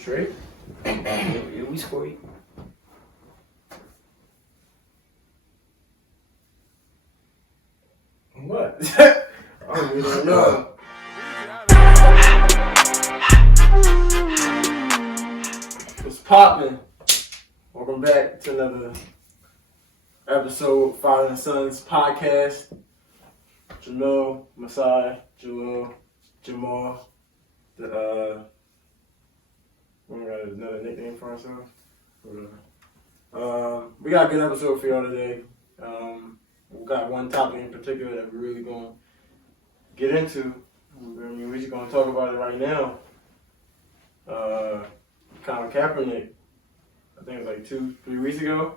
straight? Yeah, we straight. What? I don't even know. What's poppin'? Welcome back to another episode of Father and Sons podcast. Jamil, Masai, Jalil, Jamal. We got another nickname for ourselves. We got a good episode for y'all today. We got one topic in particular that we're really going to get into. I mean, we're just going to talk about it right now. Colin Kaepernick, I think it was like 2-3 weeks ago.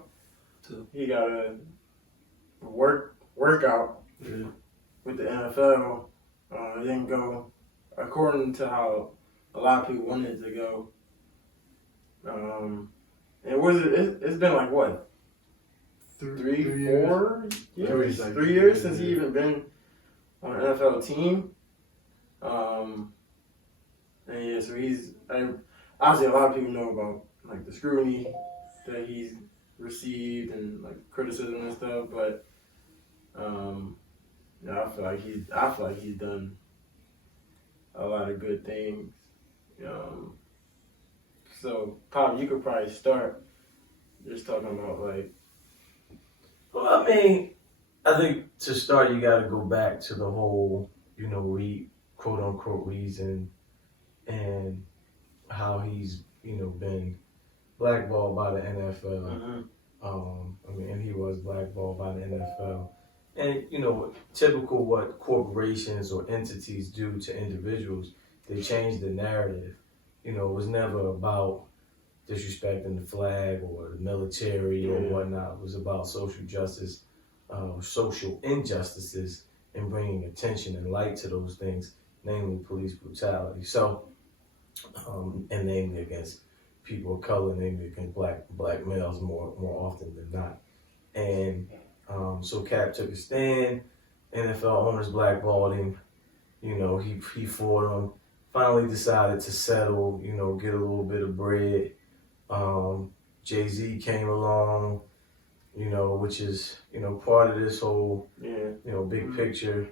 He got a workout with the NFL. It didn't go according to how a lot of people wanted it to go. It's been like what? 4 years? 3 years since he even been on an NFL team. And yeah, so obviously a lot of people know about like the scrutiny that he's received and like criticism and stuff, but I feel like he's done a lot of good things. So Pop, you could probably start just talking about like. Well, I mean, I think to start, you got to go back to the whole, quote unquote reason and how he's, been blackballed by the NFL. And he was blackballed by the NFL. And, typical what corporations or entities do to individuals, they change the narrative. It was never about disrespecting the flag or the military or whatnot. It was about social justice, social injustices, and bringing attention and light to those things, namely police brutality. So, and namely against people of color, namely against black males more often than not. And so Cap took a stand. NFL owners blackballed him. He fought them. Finally decided to settle. Get a little bit of bread. Jay-Z came along. Which is part of this whole big picture.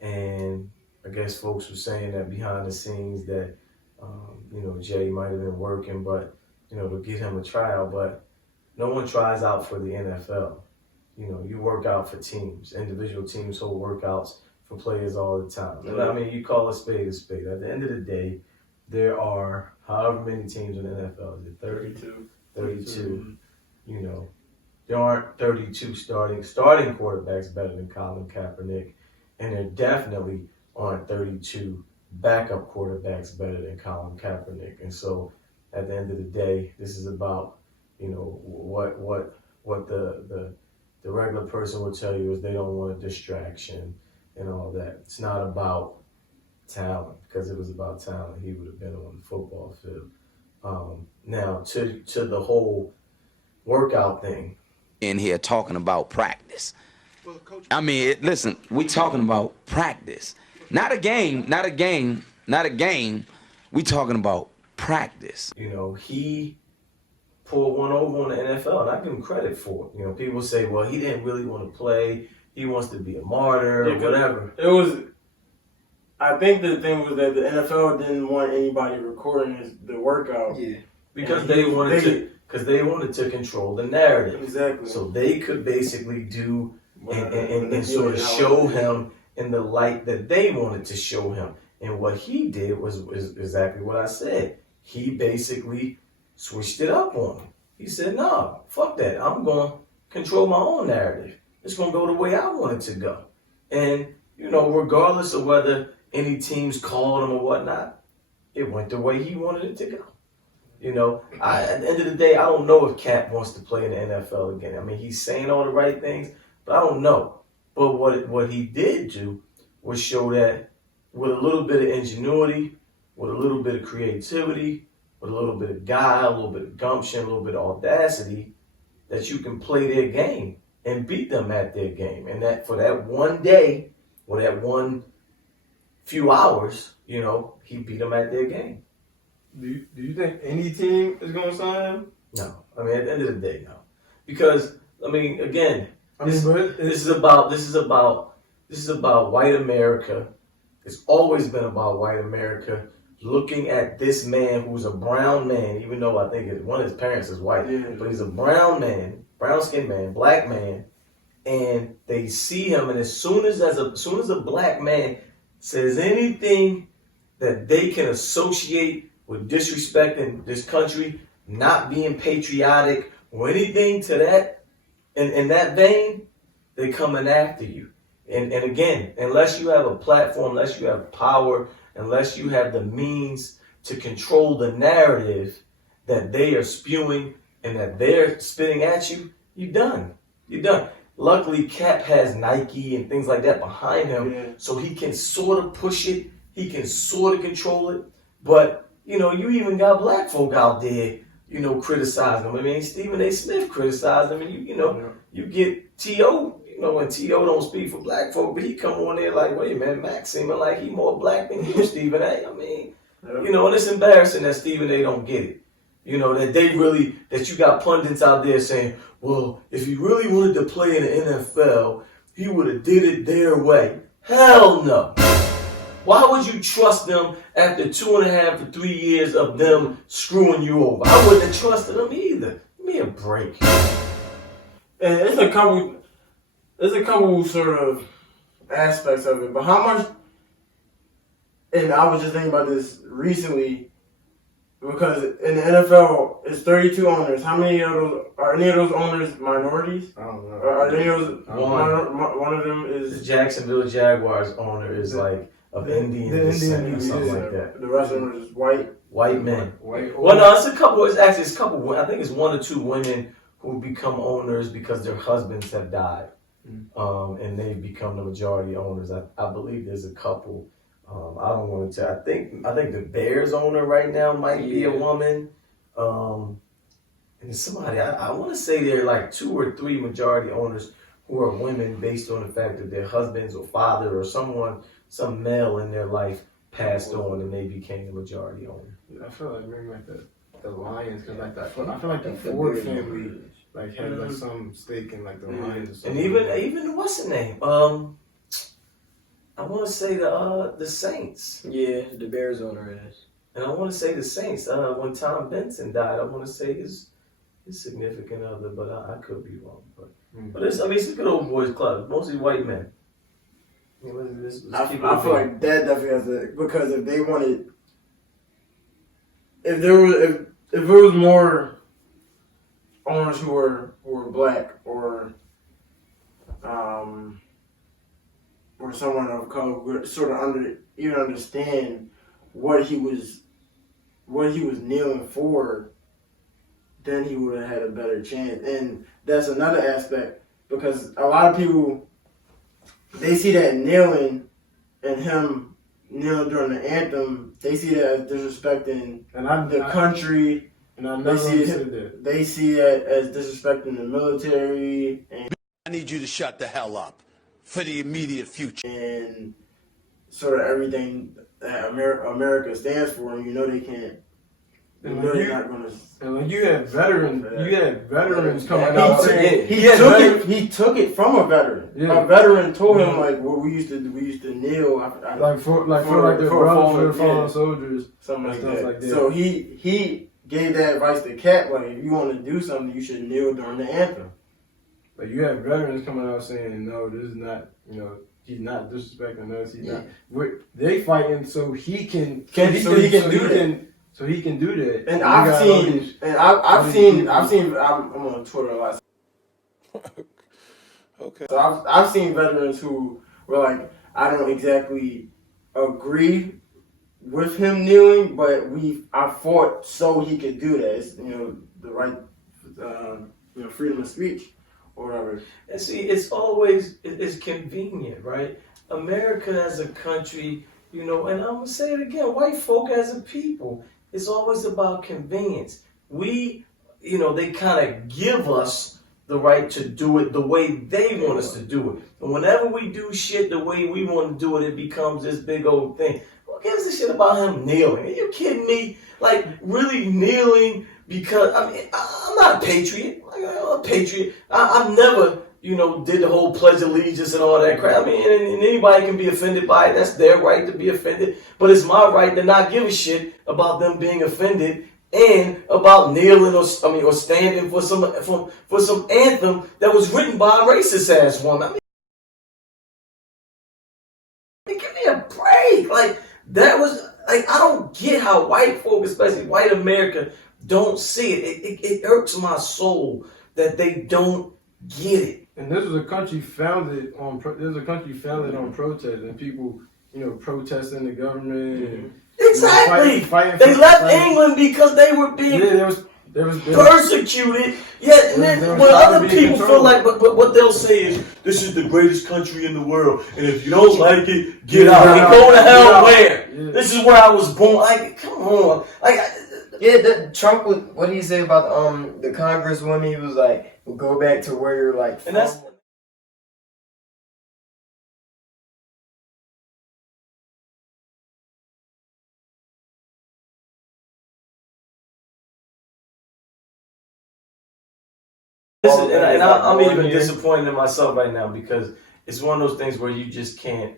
And I guess folks were saying that behind the scenes that Jay might have been working, but to get him a tryout, but no one tries out for the NFL. You work out for teams. Individual teams hold workouts for players all the time. And I mean, you call a spade a spade. At the end of the day, there are however many teams in the NFL. Is it 30? 32. There aren't 32 starting quarterbacks better than Colin Kaepernick, and there definitely aren't 32 backup quarterbacks better than Colin Kaepernick. And so, at the end of the day, this is about what the regular person will tell you is they don't want a distraction and all that. It's not about talent, because if it was about talent, he would have been on the football field. Now, to the whole workout thing. In here talking about practice. I mean, listen, we talking about practice. Not a game. We talking about practice. He pulled one over on the NFL, and I give him credit for it. People say, well, he didn't really want to play. He wants to be a martyr or whatever. I think the thing was that the NFL didn't want anybody recording the workout. Yeah. Because they wanted to control the narrative. Exactly. So they could basically do and sort of show him in the light that they wanted to show him. And what he did was exactly what I said. He basically switched it up on him. He said, no, fuck that. I'm going to control my own narrative. It's going to go the way I want it to go. And, regardless of whether any teams called him or whatnot, it went the way he wanted it to go. At the end of the day, I don't know if Cap wants to play in the NFL again. I mean, he's saying all the right things, but I don't know. But what he did do was show that with a little bit of ingenuity, with a little bit of creativity, with a little bit of guile, a little bit of gumption, a little bit of audacity, that you can play their game and beat them at their game. And that for that one day, or that one few hours, he beat them at their game. Do you think any team is going to sign him? No. I mean, at the end of the day, no. Because, I mean, again, this is about white America. It's always been about white America looking at this man who's a brown man, even though I think one of his parents is white, but he's a brown man, brown-skinned man, black man, and they see him, and as soon as a black man says anything that they can associate with disrespecting this country, not being patriotic, or anything to that, in that vein, they're coming after you. And again, unless you have a platform, unless you have power, unless you have the means to control the narrative that they are spewing and that they're spitting at you, you're done. You're done. Luckily, Cap has Nike and things like that behind him, so he can sort of push it. He can sort of control it. But, you even got black folk out there, criticizing him. I mean, Stephen A. Smith criticized him, and you get T.O., when T.O. don't speak for black folk, but he come on there like, wait a minute, Max seeming like he more black than you, Stephen A. I mean, and it's embarrassing that Stephen A. don't get it. That you got pundits out there saying, well, if he really wanted to play in the NFL, he would have did it their way. Hell no. Why would you trust them after 2.5 to 3 years of them screwing you over? I wouldn't have trusted them either. Give me a break. And there's a couple sort of aspects of it, but how much, and I was just thinking about this recently, because in the NFL, it's 32 owners. How many of those, are any of those owners minorities? I don't know. Are any of those, one of them is... The Jacksonville Jaguars owner is like of Indian descent or something like that. The rest of them are just white? White men. Well, no, it's a couple, I think it's 1 or 2 women who become owners because their husbands have died. And they've become the majority owners. I believe there's a couple. I don't want to tell. I think the Bears owner right now might be a woman. And somebody, I want to say there are like 2 or 3 majority owners who are women based on the fact that their husbands or father or some male in their life passed on and they became the majority owner. I feel like maybe like the Lions, because I feel like the Ford family had like some stake in like the Lions or something. And even what's the name? I want to say the Saints. Yeah, the Bears owner is. And I want to say the Saints. When Tom Benson died, I want to say his significant other, but I could be wrong. But it's a good old boys club, mostly white men. I feel like that definitely has to, because if they wanted, if there was more owners who were black or someone of color would sort of even understand what he was kneeling for, then he would have had a better chance. And that's another aspect, because a lot of people, they see that kneeling and him kneeling during the anthem, they see that as disrespecting the country. And I never understood that. They see that as disrespecting the military. And I need you to shut the hell up for the immediate future. And sort of everything that America stands for, and they can't. And they're not going to. And when you had veterans coming out saying he took it from a veteran. Yeah. A veteran told him we used to kneel for the fallen soldiers, something like that. So he gave that advice to Cap, if you want to do something, you should kneel during the anthem. But you have veterans coming out saying, no, this is not, he's not disrespecting us. He's not. They fighting so he can do that. So he can do that. And I've seen. I'm on Twitter a lot. Okay. So I've seen veterans who were like, I don't exactly agree with him kneeling, but I fought so he could do that. It's, the right, freedom of speech or whatever. And see, it's convenient, right? America as a country, and I'm gonna say it again, white folk as a people, it's always about convenience. We, they kind of give us the right to do it the way they want us to do it. And whenever we do shit the way we want to do it, it becomes this big old thing. Well, gives a shit about him kneeling? Are you kidding me? Like, really kneeling because, I mean, I'm not a patriot. Like, I'm not a patriot. I've never, did the whole Pledge of Allegiance and all that crap. I mean, and anybody can be offended by it. That's their right to be offended. But it's my right to not give a shit about them being offended and about kneeling or standing for some anthem that was written by a racist ass woman. I mean, give me a break. Like, that was, like, I don't get how white folk, especially white America, don't see it. It hurts my soul that they don't get it. And this was a country founded on protest and people, protesting the government. And, Exactly. Fighting they left England because they were being persecuted. Yeah, and then when other people feel like, but what they'll say is, this is the greatest country in the world, and if you don't like it, get out. And go to hell where? Yeah. This is where I was born. Like, come on. Like, Trump was, what did he say about the congresswoman? He was like, "We'll go back to where you're like." And that's. I'm even disappointed in myself right now because it's one of those things where you just can't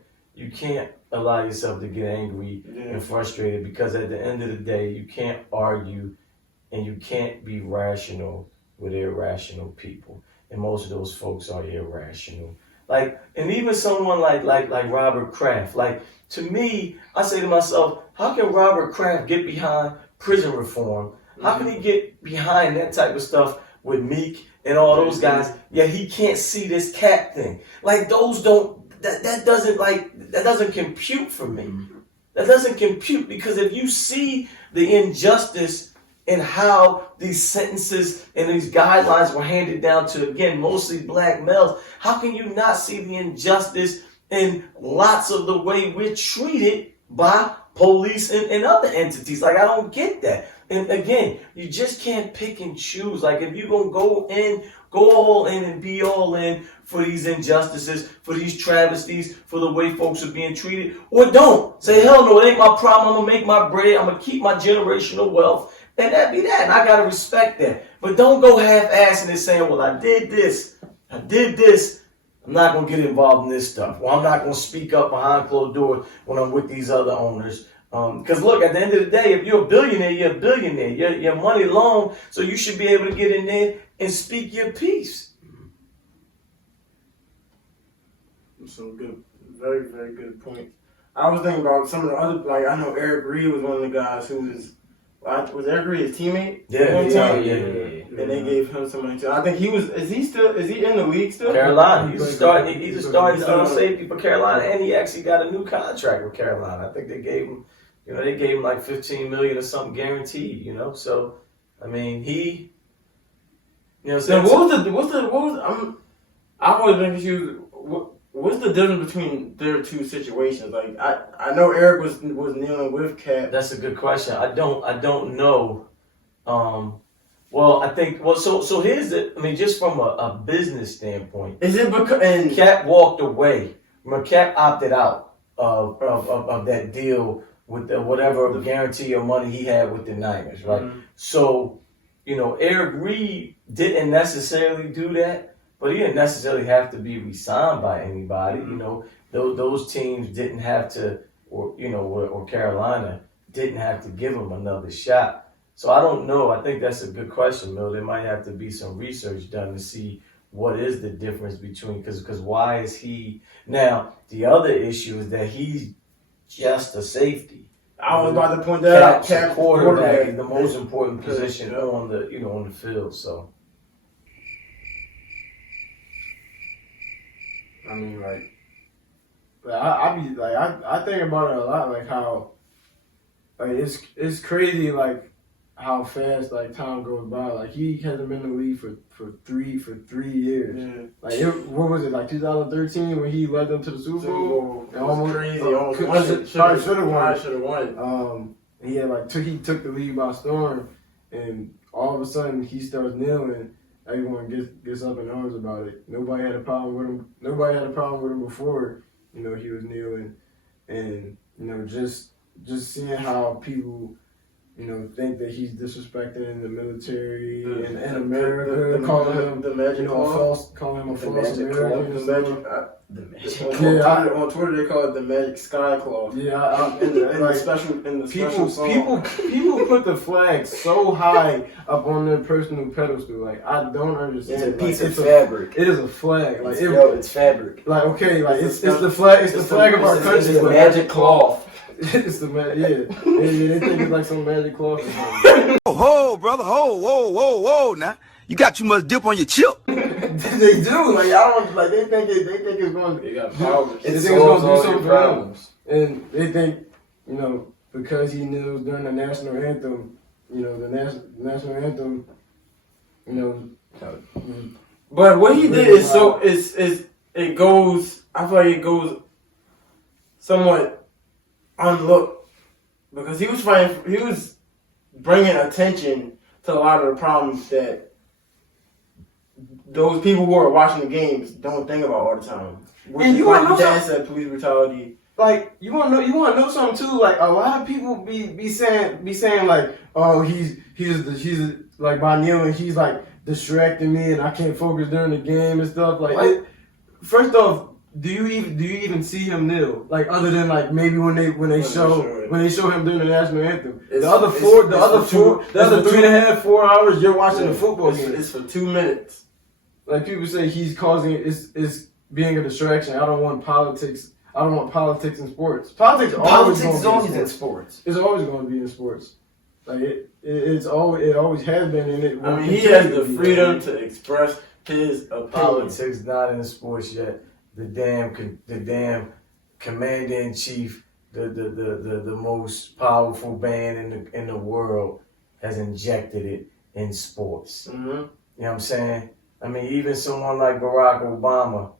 allow yourself to get angry and frustrated because at the end of the day you can't argue and you can't be rational with irrational people, and most of those folks are irrational. Like, and even someone like Robert Kraft. Like, to me, I say to myself, how can Robert Kraft get behind prison reform? How can he get behind that type of stuff with Meek and all those guys? Yeah, he can't see this cap thing. Like, those that doesn't compute for me. That doesn't compute because if you see the injustice in how these sentences and these guidelines were handed down to, again, mostly black males, how can you not see the injustice in lots of the way we're treated by police and other entities? Like, I don't get that. And again, you just can't pick and choose. Like, if you're going to go all in and be all in for these injustices, for these travesties, for the way folks are being treated, or don't. Say, hell no, it ain't my problem. I'm going to make my bread. I'm going to keep my generational wealth. And that be that. And I got to respect that. But don't go half-assing and saying, well, I did this. I'm not going to get involved in this stuff. Or I'm not going to speak up behind closed doors when I'm with these other owners. Because look, at the end of the day, if you're a billionaire, you're a billionaire. Your money long, so you should be able to get in there and speak your piece. Some good, very, very good points. I was thinking about some of the other, like, I know Eric Reed was one of the guys who was Eric Reed his teammate? Yeah. And they gave him some money too. I think is he in the league still? Carolina. He's a starting safety for Carolina, and he actually got a new contract with Carolina. I think they gave him, like $15 million or something guaranteed, So, I mean, he, So I've always been confused. What's the difference between their two situations? Like, I know Eric was kneeling with Cap. That's a good question. I don't know. Well, I think, so here's just from a business standpoint. Is it because Cap walked away? Cap opted out of that deal with whatever guarantee of money he had with the Niners, right? Mm-hmm. So, Eric Reed didn't necessarily do that. But he didn't necessarily have to be re-signed by anybody. Mm-hmm. Those teams didn't have to, or Carolina didn't have to give him another shot. So I don't know. I think that's a good question, Mill. There might have to be some research done to see what is the difference between, because why is he, now the other issue is that he's just a safety. I was about to point that out. Cap's quarterback is the most important position on the field, so. I mean, I think about it a lot, like how, like it's crazy, like how fast like time goes by. Like he hasn't been in the league for 3 years. Yeah. Like what was it, like 2013 when he led them to the Super Bowl? Almost crazy. Should have won. He had he took the league by storm, and all of a sudden he starts kneeling. Everyone gets up in arms about it. Nobody had a problem with him. Nobody had a problem with him before. He was kneeling, and just just seeing how people, think that he's disrespecting in the military and in America, calling him the magic false American. On Twitter they call it the magic sky cloth. Yeah, in the special song. People put the flag so high up on their personal pedestal. Like, I don't understand. It's a piece of it's fabric. It is a flag. Like, It's fabric. Like, okay, like it's the flag. It's the flag of our country. It's the magic cloth. It's the they think it's like some magic cloth or something. Ho, brother, whoa, now. You got too much dip on your chip. They do. Like, I don't. Like, they think it's going. They got powers. They think it's going to do something for them. And they think, because he kneels during the national anthem, the national anthem, But what he did is it goes. I feel like it goes somewhat unlooked because he was bringing attention to a lot of the problems that those people who are watching the games don't think about all the time. And you want to know said police brutality. Like, you want to know something too. Like, a lot of people be saying like, oh, he's like, by kneeling, he's like distracting me and I can't focus during the game and stuff. Like, first off, do you even see him kneel? Like, other than like maybe when they show him during the national anthem. The other 3.5, 4 hours you're watching the football game. It's for 2 minutes. Like, people say he's causing it's being a distraction. I don't want politics in sports. Politics is always in sports. It's always going to be in sports. Like, it always has been, and it. I mean, he has the freedom to express his opinion. Politics not in sports yet. The damn commander in chief, the most powerful band in the world, has injected it in sports. Mm-hmm. You know what I'm saying? I mean, even someone like Barack Obama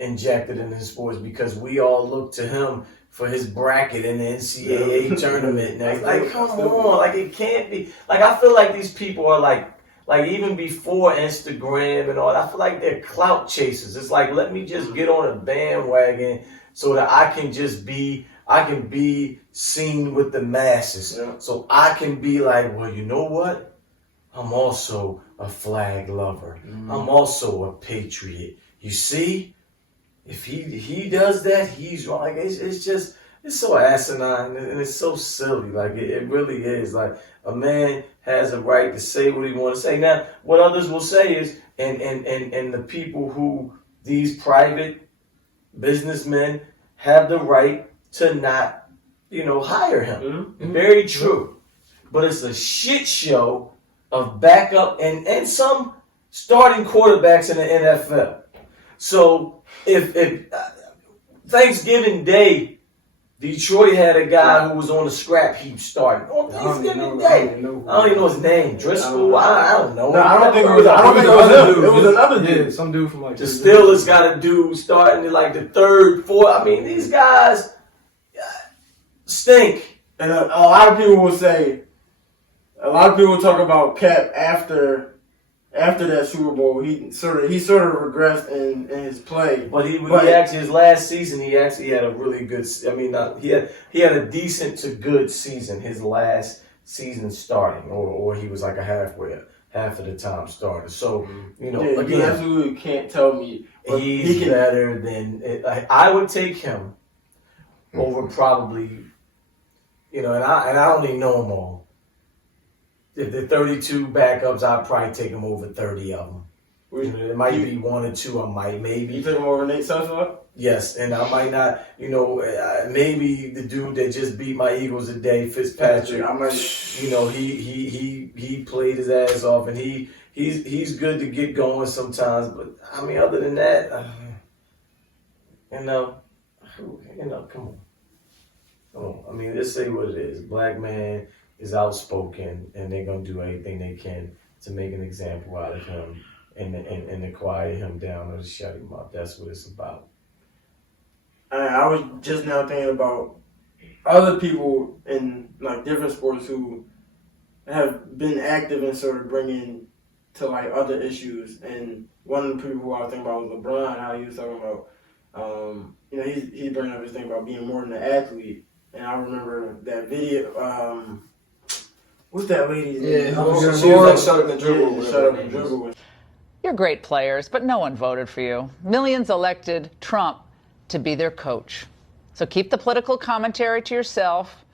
injected it in sports because we all look to him for his bracket in the NCAA tournament. Now, like, come on, like, it can't be. Like, I feel like these people are like even before Instagram and all, I feel like they're clout chasers. It's like, let me just get on a bandwagon so that I can be seen with the masses. Yeah. So I can be like, well, you know what? I'm also a flag lover. I'm also a patriot. You see? If he does that, he's wrong. Like, it's so asinine and it's so silly. Like, it really is. Like, a man has a right to say what he wants to say. Now, what others will say is, and the people who, these private businessmen, have the right to not, hire him. Mm-hmm. Very true. But it's a shit show of backup and some starting quarterbacks in the NFL. So if Thanksgiving Day, Detroit had a guy who was on the scrap heap starting on Thanksgiving Day. I don't even know his name. Driscoll. I don't know. No, I don't think it was him. It was another dude. Yeah, some dude from like the Steelers got a dude starting in like the third, fourth. I mean, these guys stink. And a lot of people will say, a lot of people talk about Cap after that Super Bowl. He sort of regressed in his play. But he actually, his last season, he actually had a really good. I mean, he had a decent to good season. His last season starting, or he was like half of the time starter. So again, you absolutely can't tell me he's better than. I would take him over probably. And I don't even know them all. If the 32 backups, I'd probably take them over 30 of them. There might be one or two I might, maybe. You take them over Nate Sudfeld? Yes, and I might not, maybe the dude that just beat my Eagles today, Fitzpatrick. I might, he played his ass off, and he's good to get going sometimes. But I mean, other than that, come on. I mean, let's say what it is. Black man is outspoken, and they're gonna do anything they can to make an example out of him and to quiet him down or to shut him up. That's what it's about. I was just now thinking about other people in like different sports who have been active in sort of bringing to like other issues. And one of the people who I was thinking about was LeBron. How he was talking about, he's bringing up his thing about being more than an athlete. And I remember that video. What's that lady's Yeah, name? she was like, shut up and dribble. Yeah, shut up and dribble. You're great players, but no one voted for you. Millions elected Trump to be their coach. So keep the political commentary to yourself,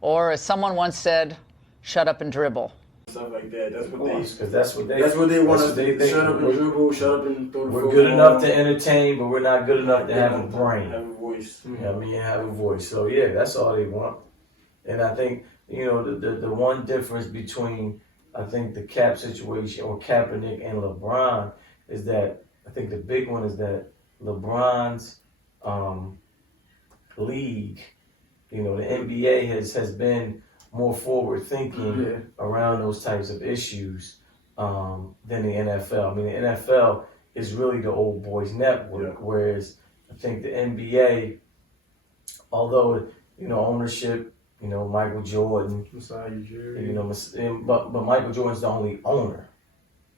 or as someone once said, shut up and dribble. Stuff like that. That's what they. Because that's what they want us to think. shut up and dribble, shut up and throw the We're football. good enough to entertain, but we're not good enough to have a brain. Have a voice. You know what I mean? Have a voice. So yeah, that's all they want. And I think, you know, the one difference between, I think, the Cap situation or Kaepernick and LeBron is that, I think the big one is that LeBron's league, you know, the NBA has been more forward thinking around those types of issues than the NFL. I mean, the NFL is really the old boys network, whereas I think the NBA, although, you know, ownership, you know, Michael Jordan, Masai Ujiri. you know, but Michael Jordan's the only owner.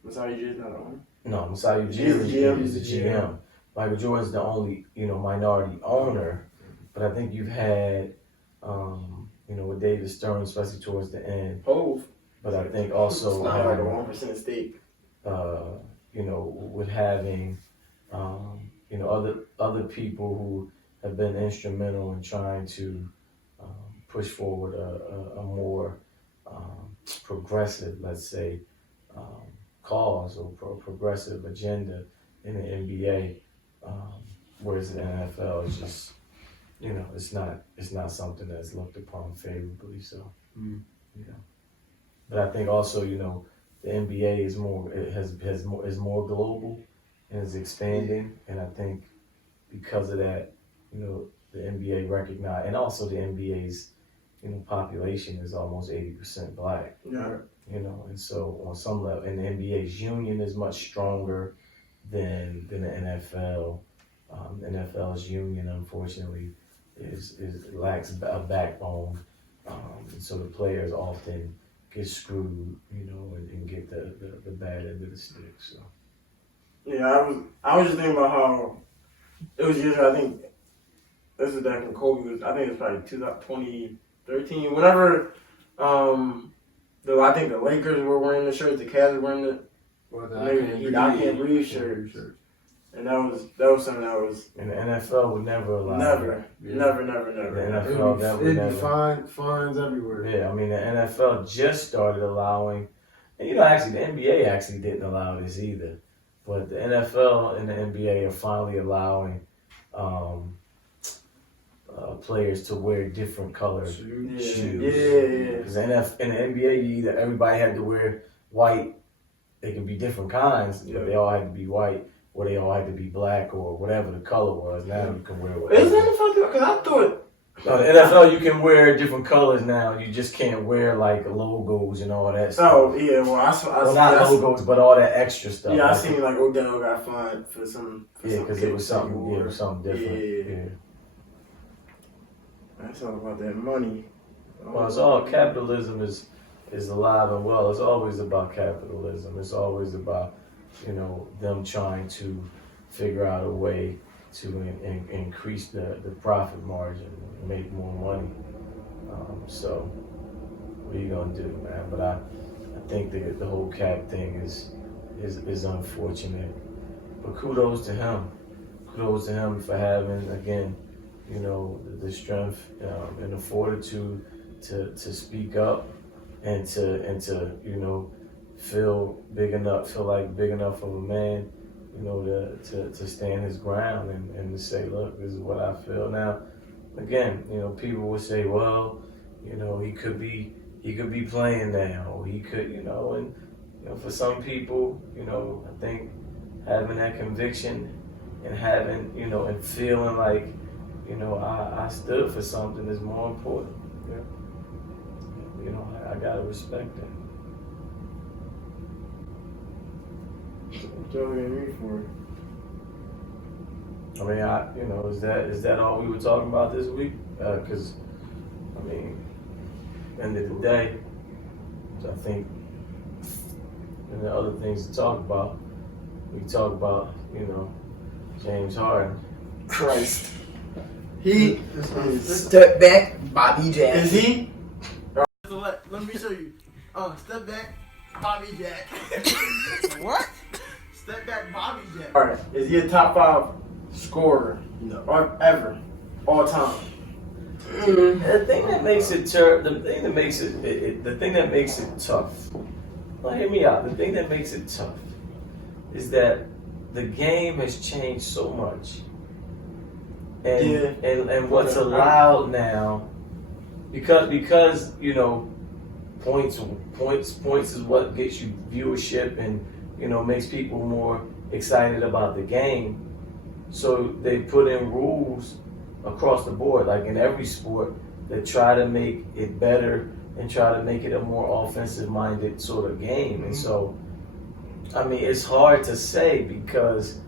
Masai Ujiri's not the owner? No, Masai Ujiri is the GM. Michael Jordan's the only, you know, minority owner. But I think you've had, you know, with David Stern, especially towards the end. But I think also it's not like a 1% stake. You know, with having, you know, other people who have been instrumental in trying to push forward a more progressive, let's say, cause or progressive agenda in the NBA, whereas the NFL is just, you know, it's not something that's looked upon favorably. So, you know, but I think also, you know, the NBA is more global and is expanding, and I think because of that, you know, the NBA recognize, and also the NBA's, you know, population is almost 80% black. Yeah. You know, and so on some level, and the NBA's union is much stronger than the NFL. NFL's union, unfortunately, lacks a backbone, and so the players often get screwed, you know, and get the bad end of the stick. So. Yeah, I was just thinking about how it was just, I think this is back when Kobe was, I think it was probably 2013, whenever I think the Lakers were wearing the shirts, the Cavs were wearing the I Can't Breathe shirts. And that was something that was. And the NFL would never allow. Never. The NFL It'd be fines everywhere. Yeah, I mean the NFL just started allowing, and you know, actually the NBA actually didn't allow this either, but the NFL and the NBA are finally allowing players to wear different colored shoes. Yeah. Because in the NBA, either everybody had to wear white. They could be different kinds, but they all had to be white, or they all had to be black, or whatever the color was. Now you can wear whatever. Is that the fuck? Because I thought. No, the NFL, you can wear different colors now. You just can't wear like logos and all that stuff. Oh yeah, well I saw. Well, not logos, but all that extra stuff. Yeah, I seen like Odell got fined for some. Yeah, because it was something. Yeah, it was something different. Yeah. That's all about that money. Well, it's all capitalism is alive and well. It's always about capitalism. It's always about, you know, them trying to figure out a way to increase the profit margin, and make more money. So, what are you gonna do, man? But I think the whole cap thing is unfortunate. But kudos to him. Kudos to him for having, again, you know, the strength and the fortitude to speak up and to you know feel like big enough of a man, you know, to stand his ground and to say, look, this is what I feel. Now, again, you know, people will say, well, you know, he could be playing now, or he could, you know, and you know, for some people, you know, I think having that conviction and having, you know, and feeling like, you know, I stood for something is more important. Yeah. You know, I gotta respect that. What y'all getting me for? I mean, you know, is that all we were talking about this week? Because, I mean, end of the day, I think, and the other things to talk about, we talk about, you know, James Harden. Christ. He Step back, Bobby Jack. is he? Let me show you. Step back, Bobby Jack. What? Step back, Bobby Jack. All right, is he a top 5 scorer? No. Or ever, all time? The thing that makes it the thing that makes it tough. Well, hear me out. The thing that makes it tough is that the game has changed so much, and what's allowed now, because you know, points is what gets you viewership and you know makes people more excited about the game. So they put in rules across the board, like in every sport, that try to make it better and try to make it a more offensive-minded sort of game. And so, I mean, it's hard to say because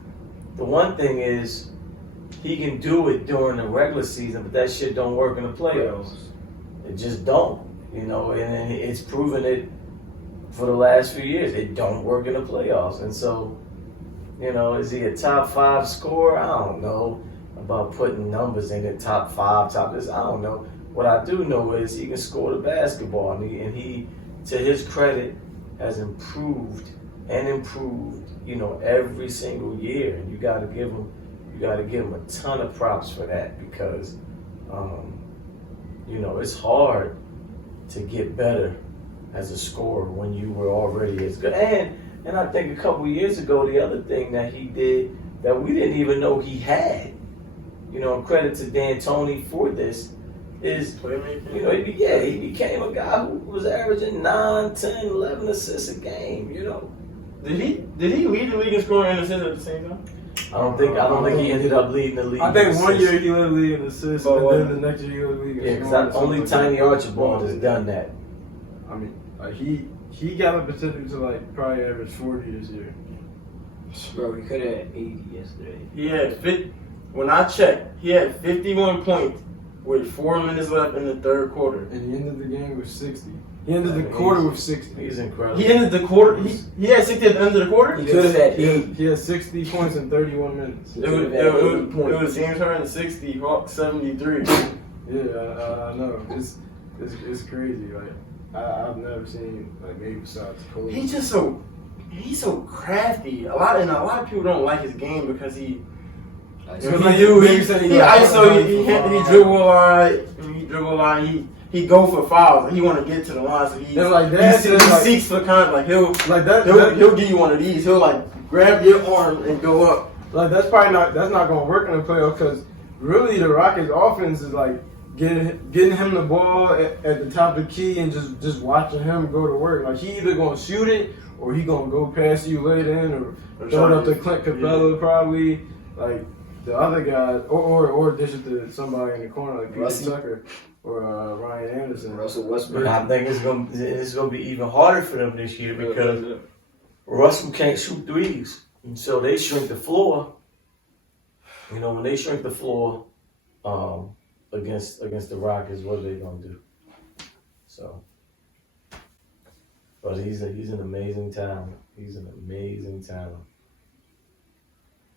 the one thing is he can do it during the regular season, but that shit don't work in the playoffs. It just don't, you know, and it's proven it for the last few years. It don't work in the playoffs. And so, you know, is he a top 5 scorer? I don't know about putting numbers in it, top 5, top this. I don't know. What I do know is he can score the basketball, and he, to his credit, has improved, you know, every single year. And you got to give him a ton of props for that because, you know, it's hard to get better as a scorer when you were already as good. And I think a couple years ago, the other thing that he did that we didn't even know he had, you know, credit to D'Antoni for this, is, you know, he became a guy who was averaging 9, 10, 11 assists a game, you know. Did he lead the league in scoring and assists at the same time? I don't think he ended up leading the league. I think one year he led the league in assists, and then the next year he led the league in Yeah, scoring. because only Tiny Archibald has done that. I mean, like he got a potential to like probably average 40 this year. Bro, we could have had 80 yesterday. He had when I checked, he had 51 points with 4 minutes left in the third quarter. And he ended the game with 60. He ended the quarter with 60. He's incredible. He ended the quarter. He had 60 at the end of the quarter. He could have had 80. He had 60 points in 31 minutes. It was James Harden 60, Hawks 73. Yeah, I know. It's crazy. Like I've never seen like maybe besides Kobe. He's so crafty. A lot of people don't like his game because he dribble a lot. He go for fouls. He want to get to the line, so he seeks for like he'll give you one of these. He'll like grab your arm and go up. Like that's not gonna work in the playoffs because really the Rockets' offense is like getting him the ball at the top of the key and just watching him go to work. Like he either gonna shoot it or he gonna go past you later in or throw it up to Clint Capella probably. Like the other guys or dish it to somebody in the corner like P.J. Tucker or Ryan Anderson. Russell Westbrook. I think it's gonna be even harder for them this year because Russell can't shoot threes, and so they shrink the floor. You know, when they shrink the floor against the Rockets, what are they gonna do? So, but he's an amazing talent. He's an amazing talent.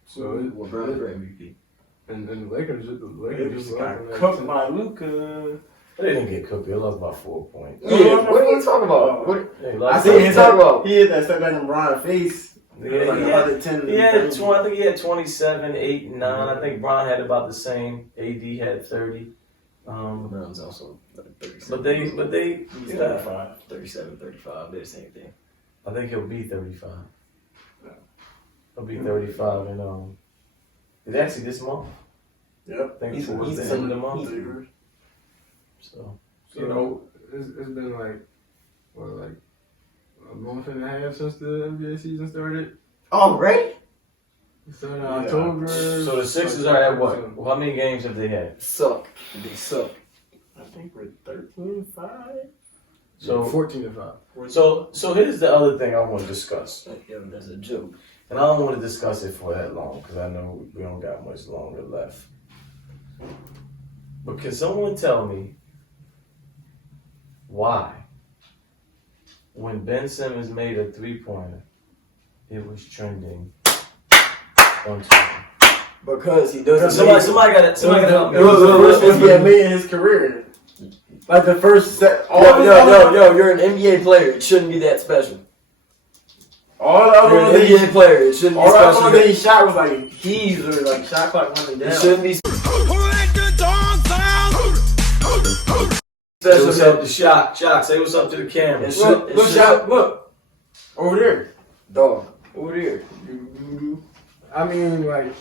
So LeBron for MVP. And the Lakers Just got cooked by Luka. They didn't get cooked. They lost by 4 points. Yeah, what are you talking about? I see him talk about. He hit that step back in Brian's face. He had 27, 8, and 9. I think Bron had about the same. AD had 30. LeBron's also 37. But they, He's 35, 37, 35. They're the same thing. I think he'll be 35. He'll be 35, and it's actually this month. Yep. I think towards the end of the month. So you know, it's been like a month and a half since the NBA season started. Already? It started in October. So the Sixers are at what? Well, how many games have they had? They suck. I think we're 13-5. So 14-5. So here's the other thing I want to discuss. Yeah, that's a joke. And I don't want to discuss it for that long because I know we don't got much longer left. But can someone tell me why, when Ben Simmons made a 3-pointer, it was trending on Twitter? Because he doesn't. Somebody got to help me. It was the first thing he had made in his career. Like the first set. Yo, you're an NBA player. It shouldn't be that special. All the other You're ones an NBA player. It shouldn't be all the other special. ones that he shot was like keys or like shot clock running down. It shouldn't be Say what's up to Shock. Say what's up to the camera. Look, shot, look. Over there. Dog. Over there. I mean, like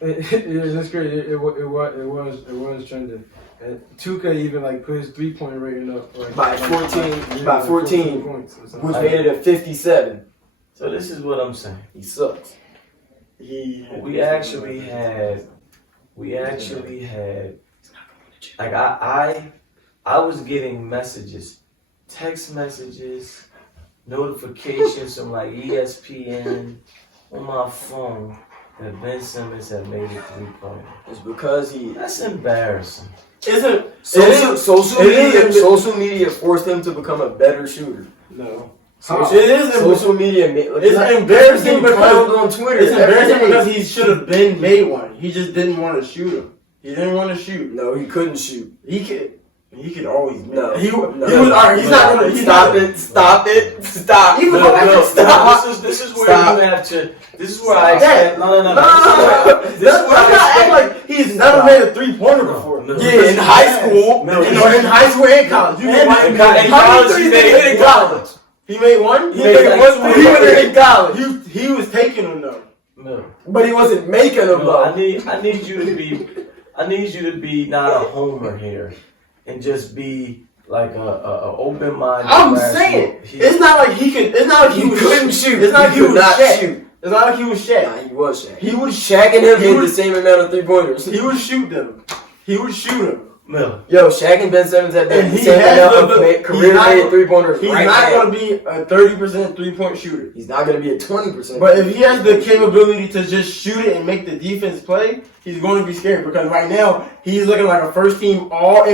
it's crazy. It was trending. And 2K even like put his 3-point rating up like, By 14 points or something. which made it a 57. So this is what I'm saying. He sucks. We actually had like I was getting messages, text messages, notifications from like ESPN on my phone that Ben Simmons had made a 3-pointer. It's because That's embarrassing. Social media forced him to become a better shooter. No. Social media. It's embarrassing because on Twitter. It's embarrassing because he should have been made one. He just didn't want to shoot him. He didn't want to shoot. No, he couldn't shoot. He could always make No. it. He was alright. He's not gonna Stop it. This is where you have to. This is where I expect. No. Let's not act like he's never made a 3-pointer before. No. Yeah, in high school. In high school and college. In college, he made it in college. He made one? He made one. He was in college. He was taking them though. No. But he wasn't making them though. I need you to be not a homer here, and just be like a open minded. I'm saying it's not like he could. It's not like he couldn't shoot. It's not like he was Shaq. shoot. It's not like he was Shaq. Nah, he was Shaq. He would Shaq and him hit the same amount of 3-pointers. He would shoot them. He would shoot them. No. Yo, Shaq and Ben Simmons have been And the he same has amount of career-made 3-pointers. He's right not now. going to be a 30% 3-point shooter. He's not going to be a 20%. But if he has the capability to just shoot it and make the defense play, he's going to be scared because right now he's looking like a first-team all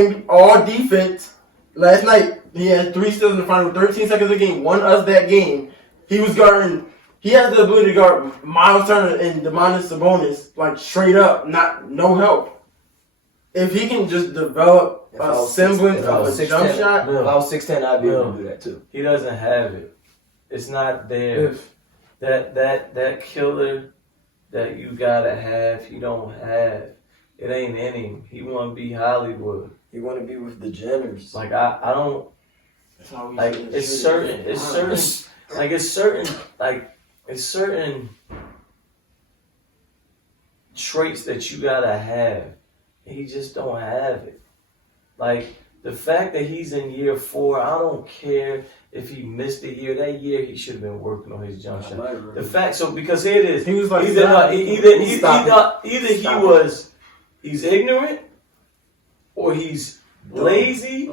defense. Last night he had 3 steals in the final 13 seconds of the game. Won us that game. He was guarding. He has the ability to guard Miles Turner and Domantas Sabonis like straight up, no help. If he can just develop a semblance of a jump shot. If I was 6'10", I'd be able to do that too. He doesn't have it. It's not there. That killer that you gotta have, he don't have. It ain't in him. He wanna be Hollywood. He want to be with the Jenners. Like I don't. Like it's certain traits that you gotta have. He just don't have it. Like the fact that he's in year 4, I don't care if he missed a year. That year he should have been working on his jump shot. The fact, so because here it is, he was like he's ignorant or he's lazy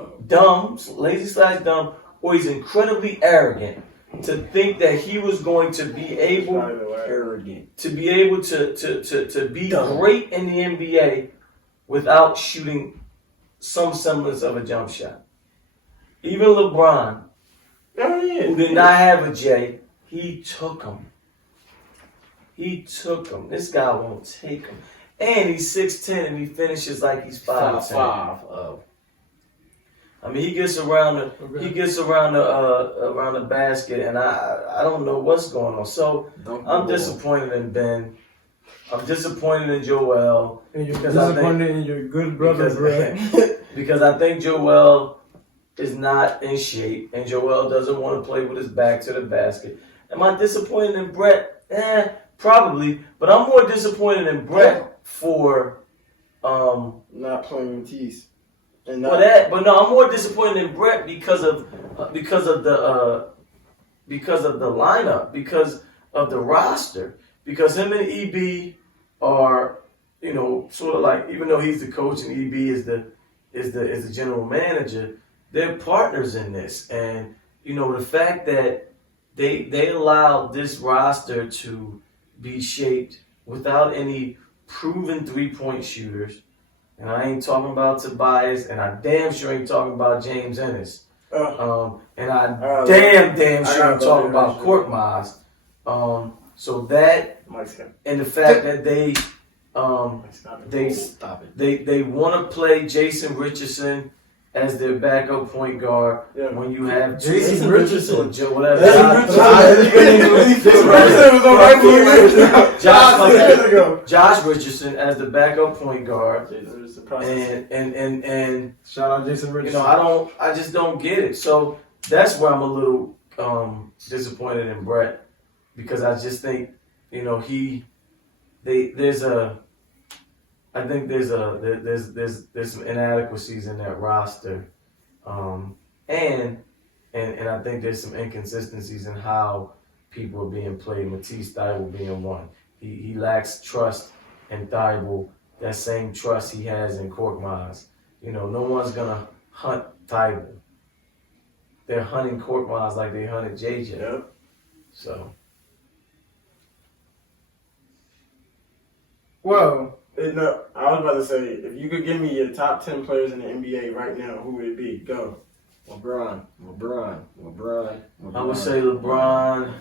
slash dumb, or he's incredibly arrogant to think that he was going to be able to be great in the NBA without shooting some semblance of a jump shot. Even LeBron, who did not have a J, he took him. This guy won't take him. And he's 6'10" and he finishes like he's 5'10". I mean, he gets around the basket, and I don't know what's going on. So I'm disappointed in Ben. I'm disappointed in Joel. And you're disappointed in your good brother, Brett. Because I think Joel is not in shape, and Joel doesn't want to play with his back to the basket. Am I disappointed in Brett? Probably. But I'm more disappointed in Brett for not playing Matisse. I'm more disappointed in Brett because of the lineup, because of the roster, because him and EB are, sort of like, even though he's the coach and EB is the general manager, they're partners in this. And the fact that they allowed this roster to be shaped without any proven 3-point shooters. And I ain't talking about Tobias, and I damn sure ain't talking about James Ennis. And I damn sure ain't talking about Korkmaz. So that and the fact that they Stop it. they want to play Jason Richardson as their backup point guard when you have Jason Richardson or Joe, whatever. Josh Richardson as the backup point guard, and Shout out Jason Richardson. I just don't get it. So that's where I'm a little disappointed in Brett, because I just think I think there's some inadequacies in that roster, and I think there's some inconsistencies in how people are being played. Matisse Thybulle being one, he lacks trust in Thybulle, that same trust he has in Korkmaz. No one's gonna hunt Thybulle. They're hunting Korkmaz like they hunted JJ. Yep. So. Well, No, I was about to say, if you could give me your top 10 players in the NBA right now, who would it be? Go. LeBron. I would say LeBron.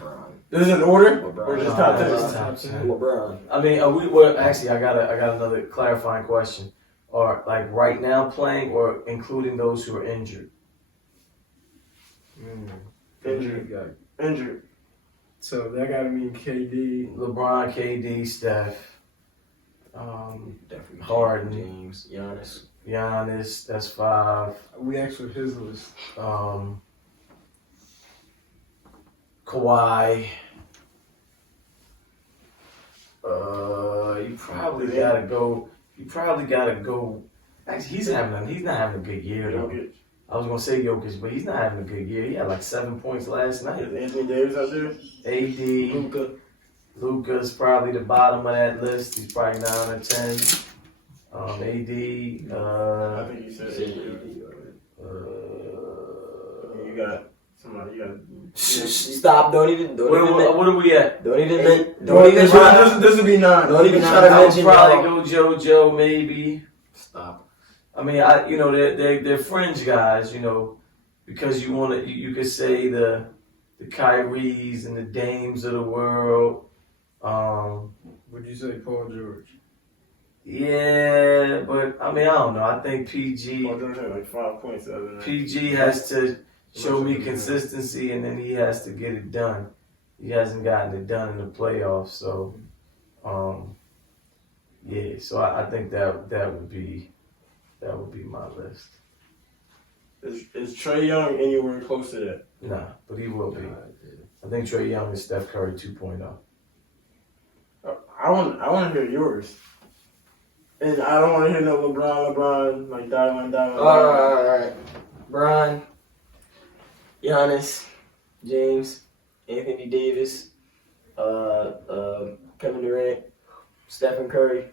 This is in order? LeBron. Or just No, top that's 10? top 10. LeBron. I mean, actually, I got another clarifying question. Or like right now playing, or including those who are injured? Injured. so that gotta mean KD. LeBron, KD, Steph, Definitely Harden. James, Giannis. That's 5. We actually his list. Kawhi. You probably gotta go. Actually, he's not having a good year though. Jokic. I was gonna say Jokic, but he's not having a good year. He had like 7 points last night. Is Anthony Davis out there? AD, Luka's probably the bottom of that list. He's probably 9 or 10. AD, I think you said AD. You got somebody. Stop! Don't even. what are we at? Don't even try. This would be 9. Don't even try to I would mention. probably go JoJo maybe. Stop. I mean, they're fringe guys, because you could say the Kyries and the Dames of the world. Would you say Paul George? Yeah, but I mean, I don't know. I think PG Paul George had like 5 points the other night. PG has to show me consistency, and then he has to get it done. He hasn't gotten it done in the playoffs, so yeah. So I think that would be my list. Is Trae Young anywhere close to that? Nah, but he will be. I think Trae Young is Steph Curry 2.0. I want to hear yours. And I don't want to hear no LeBron, like dialing. All right. Brian, Giannis, James, Anthony Davis, Kevin Durant, Stephen Curry.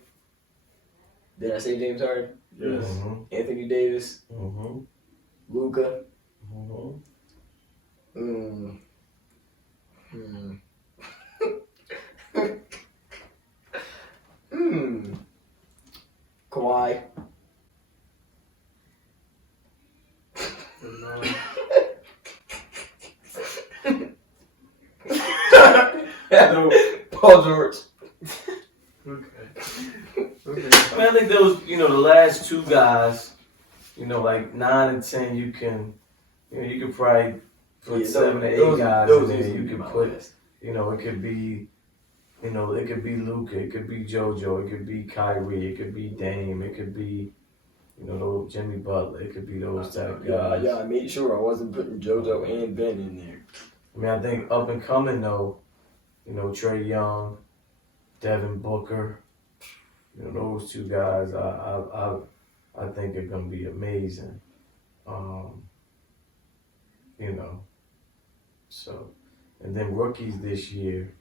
Did I say James Harden? Yes. Mm-hmm. Anthony Davis, Mm-hmm. Luka. Mm-hmm. Kawhi. Paul George. Okay. I mean, I think those, the last two guys, like 9 and 10, you can probably put 7 to 8 guys in there. You can put, it could be, it could be Luka, it could be JoJo, it could be Kyrie, it could be Dame, it could be, Jimmy Butler, it could be those type of guys. Yeah, I made sure I wasn't putting JoJo and Ben in there. I mean, I think up and coming though, Trae Young, Devin Booker, those two guys, I think are gonna be amazing. So, and then rookies this year.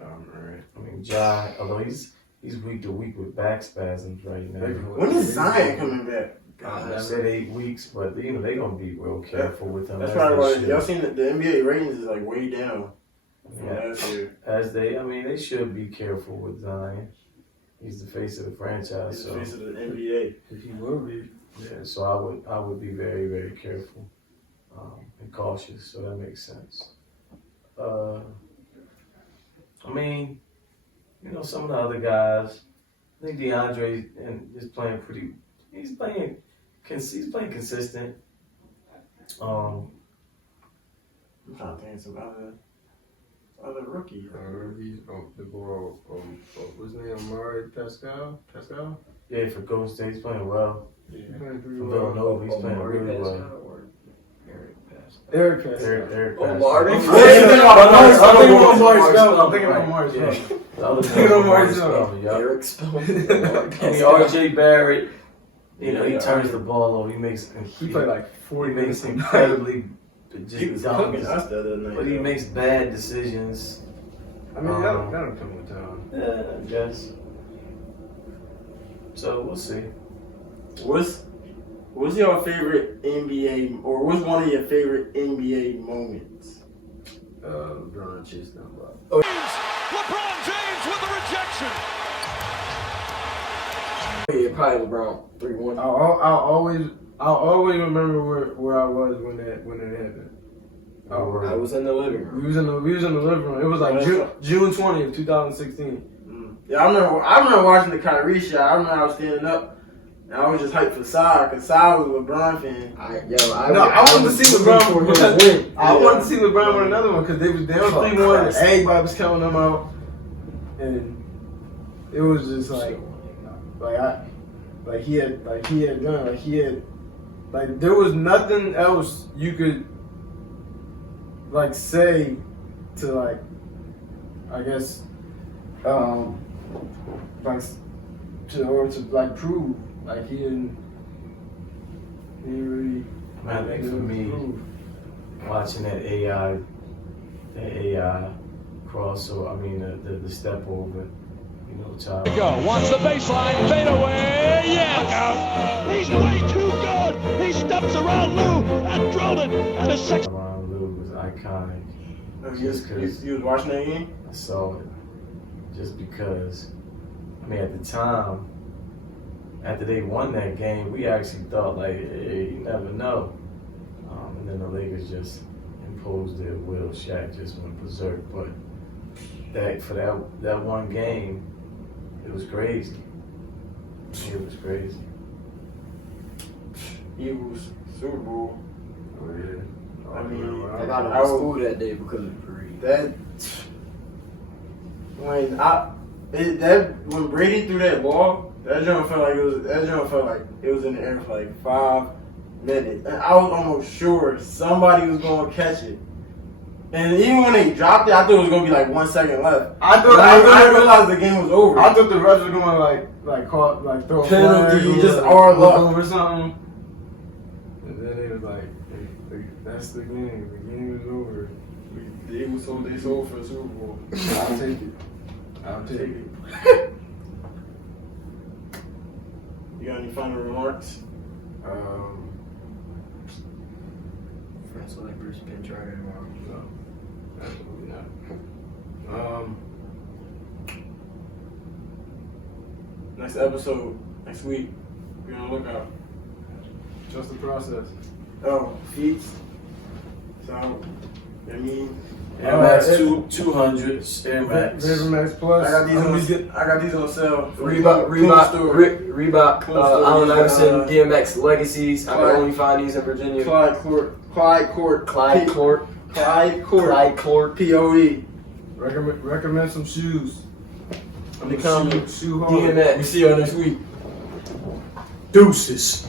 Alright. I mean, Ja, although he's week to week with back spasms right now. When is Zion coming back? I said 8 weeks, but they gonna be real careful with him. That's probably why y'all seen the NBA ratings is like way down from last year. They should be careful with Zion. He's the face of the franchise. He's the face of the NBA. He will be. Yeah, so I would be very, very careful and cautious. So that makes sense. I mean, you know, some of the other guys. I think DeAndre is playing pretty. He's playing consistent. I'm trying to think of some other rookie. The boy, what's his name? Amari Pascal? Yeah, for Golden State, he's playing well. Yeah. For For Villanova, he's playing really well. Eric Pascal. Eric Omari? Pascal. I'm thinking about Amari Yeah. Spelman. The other Thinking about Amari Spelman, yeah. Eric Spelman. I mean, RJ Barrett, you know, he turns the ball over. He played like 40 he makes minutes. incredibly He was just dumb, cooking us the other night. but he makes bad decisions. I mean, that'll come with time. Yeah, I guess. So we'll see. What's your favorite NBA, or what's one of your favorite NBA moments? LeBron chased them up. LeBron James with the rejection. Yeah, probably LeBron 3-1. I'll always remember where I was when it happened. I was in the living room. We was in the living room. It was like June 20th, 2016. Yeah, I remember watching the Kyrie shot. I remember I was standing up, and I was just hyped for Sai, because Sai was a LeBron fan. I wanted to see LeBron win. I wanted to see LeBron win another one because they was down 3-1. Everybody was counting them out, and it was just there was nothing else you could say to I guess to prove he didn't really. I think for me, watching that AI crossover, the step over, you know, child. Go, wants the baseline, fade away, yes! He's way too good! He steps around Lou and drilled it, and a six. Around Lou was iconic. You was watching that game? I saw it just because, at the time, after they won that game, we actually thought, hey, you never know. And then the Lakers just imposed their will. Shaq just went berserk. But for that one game, it was crazy. It was crazy. Eagles, Super Bowl. Oh, yeah. I got out of school that day because of the parade. When Brady threw that ball, that joint felt like it was in the air for 5 minutes. And I was almost sure somebody was going to catch it. And even when they dropped it, I thought it was going to be 1 second left. I realized the game was over. I thought the refs were going to call throw a penalty, flag, just our luck over something. And then they was that's the game. The game is over. They sold for the Super Bowl. I'll take it. You got any final remarks? Friends will like Bruce been trying tomorrow. No, absolutely not. Next episode, next week, be on the lookout. Trust the process. Oh, feats. So, Air Max 200s, Air Max. Max Plus. I got these on sale. Reebok, Allen Iverson, DMX Legacies. I can only find these in Virginia. Clyde Court. POD. Recommend some shoes. In the comments. DMX. We see y'all next week. Deuces.